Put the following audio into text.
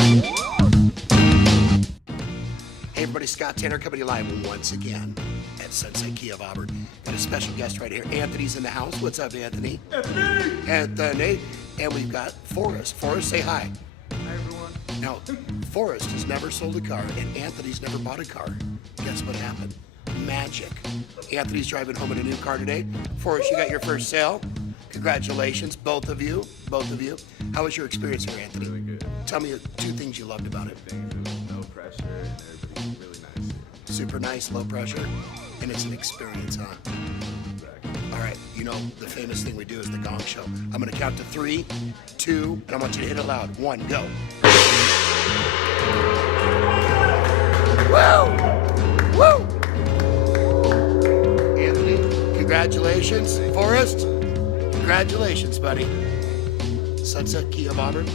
Hey everybody, Scott Tanner coming to you live once again at Sunset Kia of Auburn. Got a special guest right here. Anthony's in the house. What's up, Anthony? Anthony. And we've got Forrest. Forrest, say hi. Hi, everyone. Now, Forrest has never sold a car, and Anthony's never bought a car. Guess what happened? Magic. Anthony's driving home in a new car today. Forrest, you got your first sale. Congratulations, both of you. How was your experience here, Anthony? Really good. Tell me two things you loved about it. Things with no pressure and everybody's really nice here. Super nice, low pressure, and it's an experience, huh? Exactly. All right, you know, the famous thing we do is the gong show. I'm gonna count to 3, 2, and I want you to hit it loud. 1, go. Woo! Woo! Anthony, congratulations. Forrest, congratulations, buddy. Sunset Kia of Auburn